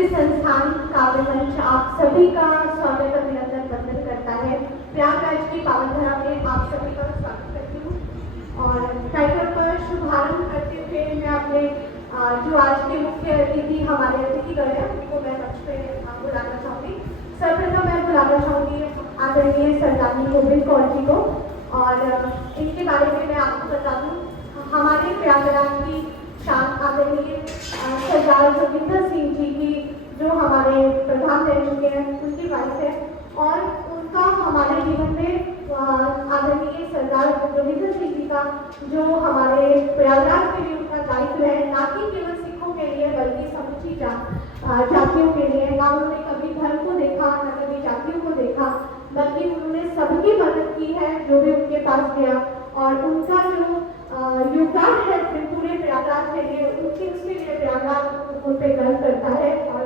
राष्ट्रीय संस्थान काव्य मंच आप सभी का स्वागत अभिनंदन वंदन करता है। प्रयागराज की पावन धरा में आप सभी का स्वागत करती हूँ और कार्यक्रम का शुभारंभ करते हुए मैं अपने जो आज के मुख्य अतिथि हमारे अतिथिगण हैं उनको मैं मंच पे बुलाना चाहूँगी। सर्वप्रथम मैं बुलाना चाहूँगी आदरणीय सरदारनी गोविंद कौर जी को और इनके बारे में मैं आपको बता दूँ, हमारे प्रयागराज की शान आदरणीय सरदार जोगिंदर सिंह जी की जो हमारे प्रधान रह चुके हैं उनकी वाइफ है और उनका हमारे जीवन में आदरणीय सरदार जोगिंदर सिंह जी का जो हमारे प्रयागराज के लिए उनका दायित्व है, ना कि केवल सिखों के लिए बल्कि समूची जातियों के लिए। ना उन्होंने कभी धर्म को देखा, ना कभी जातियों को देखा, बल्कि उन्होंने सबकी मदद की है जो भी उनके पास गया और उनका जो योगदान है पूरे प्रयागराज के लिए, उसके लिए प्रयागराज उन पर गर्व करता है और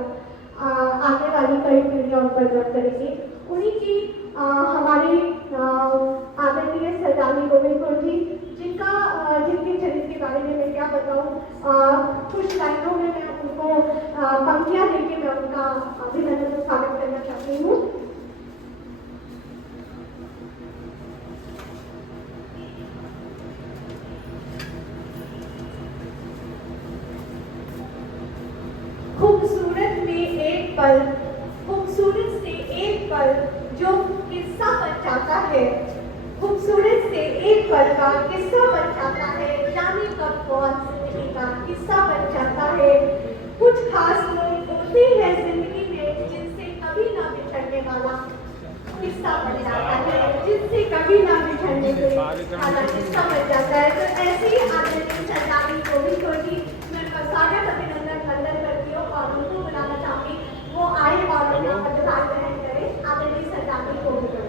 आगे वाली कई पीढ़ियां उन पर गर्व करेगी। उन्हीं की हमारी आदरणीय सरदारनी गोविंद कौर जी जिनके चरित्र के बारे में मैं क्या बताऊं, कुछ लाइनों में मैं उनको पंक्तियां देके मैं उनका अभिनंदन स्वागत करना चाहती हूँ। खूबसूरत में एक पल, खूबसूरत से एक पल जो किस्सा बन जाता है, खूबसूरत से एक पल का किस्सा बन जाता है, जाने कब कौन जिंदगी का किस्सा बन जाता है। कुछ खास लोग होते हैं जिंदगी में जिनसे कभी ना बिछड़ने वाला किस्सा बन जाता है, जिनसे कभी ना बिछड़ने वाला किस्सा बन जाता है। तो ऐसे ही आदरणीय सरदारनी गोविंद कौर जी मैं स्वागत अभिनंदन वंदन करती हूँ और उनको बुलाना चाहूंगी वो आए और अपना पदभार ग्रहण करें। आदरणीय सरदारनी गोविंद कौर।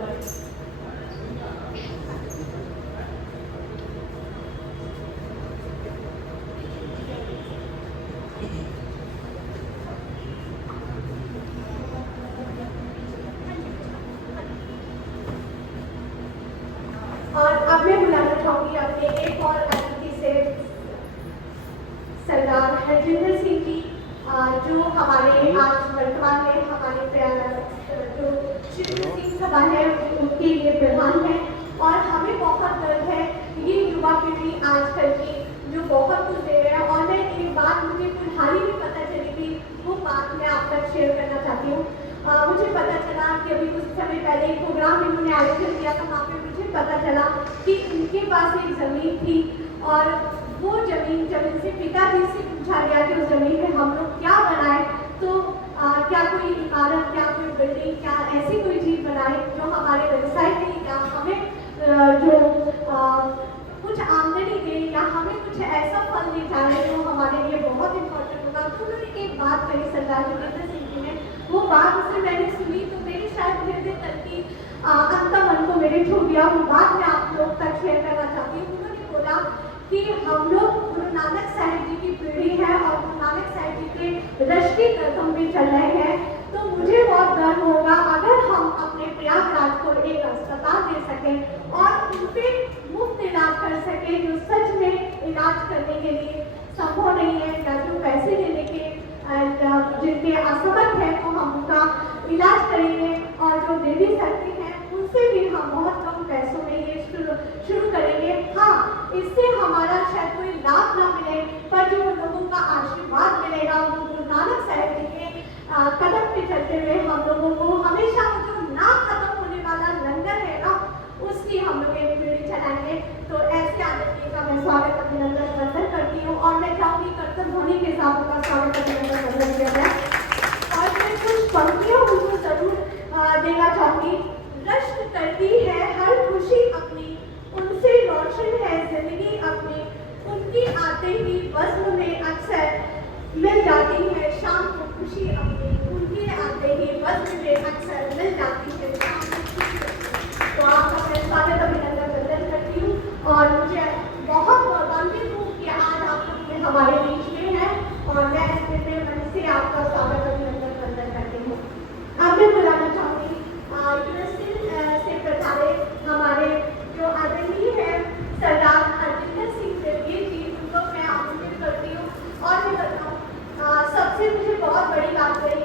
और अब मैं बुलाना चाहूंगी अपने एक और अतिथि से सरदार हरजिंदर सिंह जी जो हमारे आज वर्तमान में हमारे जो शिव सिंह सभा है उनके लिए प्रधान है और हमें बहुत गर्व है ये युवा पीढ़ी आजकल की जो बहुत कुछ दे रहे हैं। और मैं एक बात मुझे कुछ हाल ही में पता चली थी, वो बात मैं आप तक शेयर करना चाहती हूँ। मुझे पता चला कि अभी कुछ समय पहले एक प्रोग्राम इन्होंने आयोजन किया था, वहाँ पे मुझे पता चला कि उनके पास एक जमीन थी और वो जमीन से पिताजी से पूछा गया कि उस जमीन में हम लोग क्या बनाए, तो क्या कोई इमारत, क्या कोई बिल्डिंग, क्या ऐसी कोई चीज बनाए जो हमारे व्यवसाय के लिए, क्या हमें जो कुछ आमदनी दे या हमें कुछ ऐसा फल दे जाए जो हमारे लिए बहुत इम्पोर्टेंट होगा। तो उन्होंने एक बात कही सरदार जोगिंदर सिंह जी ने, वो बात उससे मैंने सुनी तो मेरे शायद हृदय तक की अंतमन को मेरे छू दिया। वो बात मैं आप लोग तक शेयर करना चाहती हूँ। उन्होंने बोला कि हम लोग गुरु नानक साहिब जी की पीढ़ी है और गुरु नानक साहिब जी के रश्की कदम में चल रहे हैं, तो मुझे बहुत गर्व होगा अगर हम अपने प्रयागराज को एक अस्पताल दे सकें और उन पे मुफ्त इलाज कर सकें जो सच में इलाज करने के लिए संभव नहीं है या जो पैसे देने के जिनके असमर्थ है तो हम उनका इलाज करेंगे और जो दे भी सकते हैं उनसे भी हम बहुत कम पैसों में ये शुरू करेंगे। हाँ, इससे हमारा शायद कोई लाभ ना मिले पर जो लोगों का आशीर्वाद मिलेगा वो गुरु नानक साहिब जी के कदम पे चलते हुए हम लोगों को हमेशा वो जो ना खत्म होने वाला लंगर है ना उसकी हम लोग एक पीढ़ी चलाएंगे। तो ऐसे आदरणीय का मैं स्वागत अभिनंदन वंदन करती हूँ और मैं चाहूँगी कर्तव्य ध्वनि के साथ उनका स्वागत अभिनंदन वंदन किया जाए और मैं कुछ पंक्तियों उनको जरूर देना चाहूँगी। रश्क करती है हर खुशी अपनी, उनसे रोशन है जिंदगी अपनी, उनकी आते ही वज्र में अक्सर मिल जाती है शाम को खुशी अपनी, उनके आते ही वज्र में अक्सर मिल जाती है शाम को खुशी। तो आपका मैं स्वागत अभिनंदन वंदन करती हूँ और मुझे बहुत गौरवान्वित हूँ कि आज आप लोग हमारे बीच में हैं और मैं इसमें मन से आपका स्वागत अभिनंदन वंदन करती हूँ। अब मैं बुलाना चाहूँगी यूनिवर्सिटी से प्रचारित हमारे जो आदरणीय है सरदार हरजिंदर सिंह जी, उनको मैं आमंत्रित करती हूँ। और मैं बताऊँ सबसे मुझे बहुत बड़ी बात रही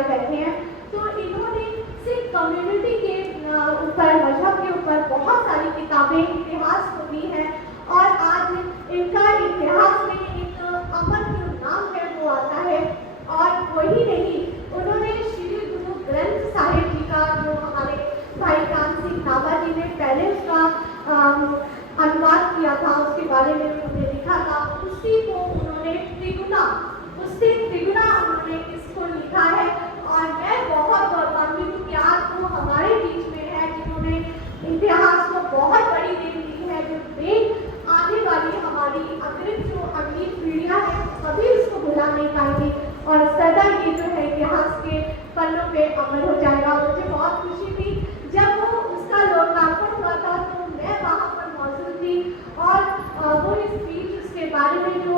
हमारे बैठे हैं, तो इन्होंने सिर्फ कम्युनिटी के ऊपर, मजहब के ऊपर बहुत सारी किताबें इतिहास को दी है और आज इनका इतिहास में एक अमर जो नाम है वो आता है। और वही नहीं, उन्होंने श्री गुरु ग्रंथ साहिब जी का जो हमारे भाई कान सिंह नाभा जी ने पहले उसका अनुवाद किया था, उसके बारे में उन्होंने लिखा था, उसी को उन्होंने त्रिगुणा, उससे त्रिगुणा उन्होंने इसको लिखा है। और मैं बहुत गौरवान्वित हूँ कि आज वो हमारे बीच में है, जिन्होंने इतिहास को बहुत बड़ी देन दी है, जो देन आने वाली हमारी अग्रिम जो अगली पीढ़ियाँ हैं कभी इसको भुला नहीं पाएंगी और सदा ये जो है इतिहास के पन्नों पे अमर हो जाएगा। मुझे बहुत खुशी थी जब वो उसका लोकार्पण हुआ था, तो मैं वहाँ पर मौजूद थी और वो स्पीच, उसके बारे में जो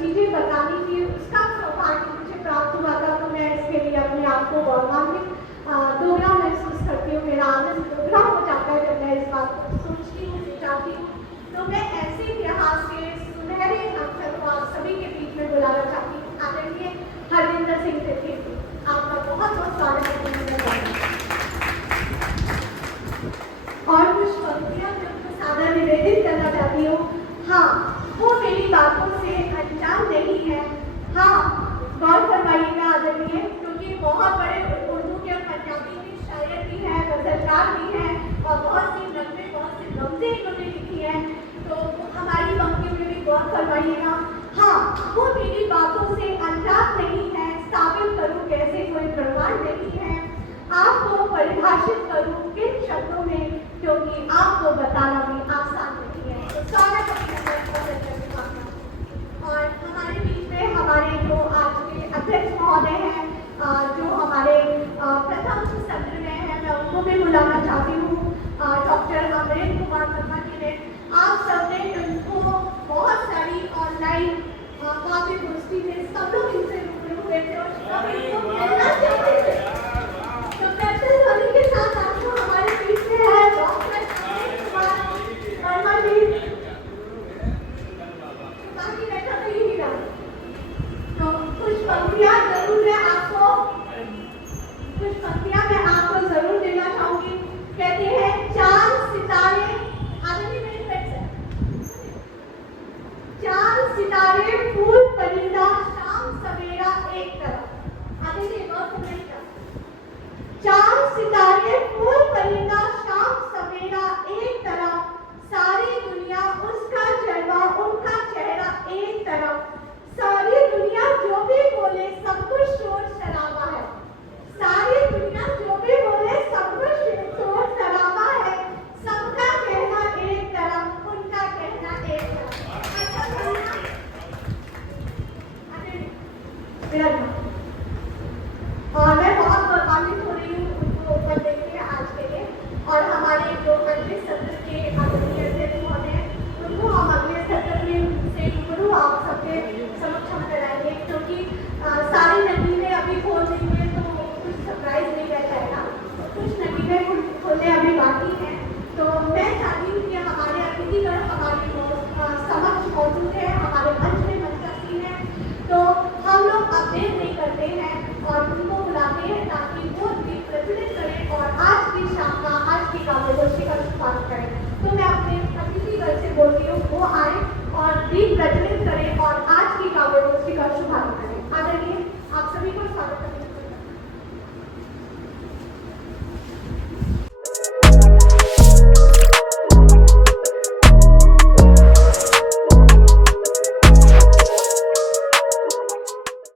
चीज़ें बतानी थी, उसका सौभाग्य मुझे प्राप्त हुआ था। तो मैं इसके लिए अपने आप को गौरवान्वित दोगुना महसूस करती हूँ, मेरा आनंद दोगुना हो जाता है जब मैं इस बात को सोचती हूँ, विचारती हूँ। तो मैं ऐसे इतिहास के सुनहरे अक्षर को आप सभी के बीच में बुलाना चाहती हूँ। आदरणीय हरविंदर सिंह सेठी, आपका बहुत बहुत स्वागत है। और कुछ पंक्तियाँ जो सादर निवेदित करना चाहती हूँ। हाँ, वो मेरी बातों से अनजान नहीं है। हाँ, गौर करवाइएगा आदरणीय, क्योंकि बहुत बड़े उर्दू के और पंजाबी में शायर भी हैं, गजलकार भी हैं और बहुत सी नज़में, बहुत सी रमज़ें इन्होंने लिखी हैं, तो हमारी पंक्तियों में भी गौर करवाइएगा। हाँ, वो मेरी बातों से अनजान नहीं है, साबित करूँ कैसे कोई प्रमाण नहीं है, आपको परिभाषित करूँ किन शब्दों में, क्योंकि आपको बताना भी आसान नहीं है। तो स्वागत है और हमारे बीच में हमारे जो आज के अध्यक्ष महोदय हैं, जो हमारे प्रथम सत्र में हैं, मैं उनको भी बुलाना चाहती हूँ, डॉक्टर अमरेंद्र कुमार वर्मा जी ने। आप सबने उनको बहुत सारी ऑनलाइन काफी गोष्ठी में सब लोग इनसे रूबरू हुए थे और सब इनको मिलना चाहते थे। तो कैप्टन धोनी के साथ आपको हमारे बीच में है डॉक्टर अमरेंद्र कुमार वर्मा जी, बाकी बैठा तो यही रहा। तो कुछ पंक्तियाँ जरूर मैं आपको जरूर देना चाहूंगी। कहते हैं चांद सितारे, आदमी मेरी फ्रेंड्स, चांद सितारे फूल परिंदा शाम सवेरा एक तरफ, आदमी बहुत समझेगा। चांद सितारे फूल परिंदा शाम सवेरा एक तरफ, सारी दुनिया उसका जलवा उनका चेहरा एक तरफ, सारी दुनिया जो भी बोले सब कुछ शोर शराबा है, सारी दुनिया जो भी बोले सब कुछ शोर शराबा है, सबका कहना एक तरफ उनका कहना एक तरफ। और मैं बहुत गौरवान्वित हो रही हूँ उनको ऊपर देखते हैं आज के लिए। और हमारे जो अगले सत्र के आदरणीय अध्यक्ष महोदय हैं, उनको हम अगले सत्र में से रूबरू आप सबके समक्ष हम कराएंगे, क्योंकि सारी नगीने अभी खोल देंगे तो कुछ सरप्राइज नहीं रह जाएगा, कुछ नगीने खोलने अभी बाकी हैं। तो मैं चाहती हूँ कि हमारे अतिथिगण हमारे समक्ष मौजूद है, हमारे मंच में मंचस्थ है, तो हम लोग अब देर नहीं करते हैं और उनको बुलाते हैं ताकि वो दीप प्रज्वलित करें और आज की शाम का, आज की काव्य गोष्ठी का शुभारंभ करें। तो मैं अपने अतिथिगण से बोलती हूँ वो आए और दीप प्रज्वलित करें और आज की काव्य गोष्ठी का शुभारंभ करें।